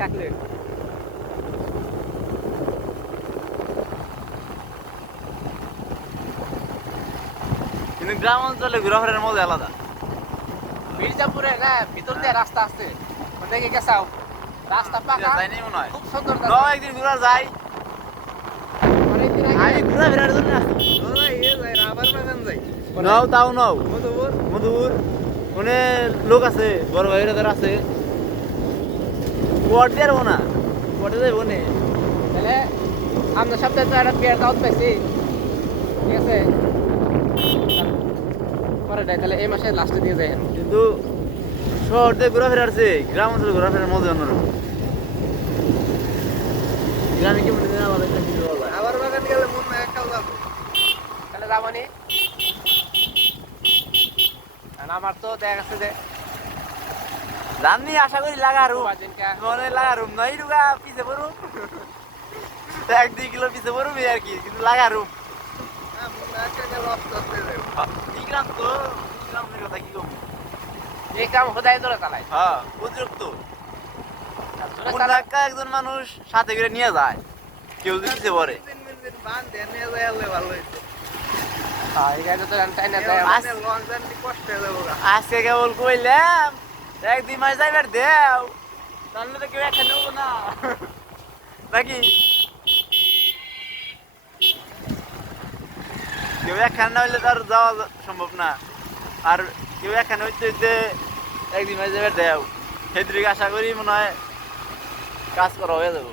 কাকলেট কিন্তু গ্রাম অঞ্চলে ঘোরাফেরার মজা আলাদা। মির্জাপুরে না ভিতর দিয়ে রাস্তা আছে ওদিকে গেছাও রাস্তা পাকা যাইনি মনে হয়। খুব সুন্দর একদিন ঘোরা যায়। অনেকদিন আমি আগে ঘোরাফেরার জন্য আসছি। রাবার বাগান যাই নাও তাও নাও মধুপুর মধুপুর অনেক লোক আছে, বড় ভাইরা যারা আছে কোয়ার দিয়ে যাবো না, কোয়ার্টে যাবো না। তাহলে আমরা সপ্তাহে তো একটা বিয়ের দাওয়াত পাইছি ঠিক আছে পরে দেয় তাহলে এই মাসে লাস্টে দিয়ে যায় কিন্তু শহর দিয়ে ঘোরাফেরা আছে, গ্রাম অঞ্চলে ঘোরাফেরার মজা অন্যরকম। গ্রামে কি মনে হয় আলাদা একটা feel পাওয়া যায়। রাবার বাগান গেলে মন না একটাও যাবো তাহলে যাবো নি আর আমার তো দেখা গেছে যে জানি আশা করি লাগারু দিনকা মনে লাগারু নয় ঢুকা পিছে পড়ু, 1-2 কিলো পিছে পড়ু আর কি, কিন্তু লাগারু হ্যাঁ মন না একটা গেলে আস্তে আস্তে যাবো গ্রাম তো গ্রামের কথা কি কম। এই কাম খোদাই ধরে চালাই হ্যাঁ অতিরিক্ত আর জোরে কোন চালা- ধাক্কা একজন মানুষ সাথে করে নিয়ে যায়, কেউ যদি পিছে পড়ে। দিন বান দিয়ে নিয়ে যাই আনলে ভালো হইতো হ্যাঁ এই গাড়িতে তো টাই না যায় লং জার্নি কষ্ট হয়ে যাবো গা। আজকে কেবল কইলাম 1-2 মাস যাইবার দেও, তাহলে তো কেউ একটা নেবো না নাকি কেউ একখান না হইলে তার যাওয়া সম্ভব না, আর কেউ একখানে হইতে হইতে 1-2 মাস যাইবার দেও, সেদিকে আশা করি মনে হয় কাজ করা হয়ে যাবো।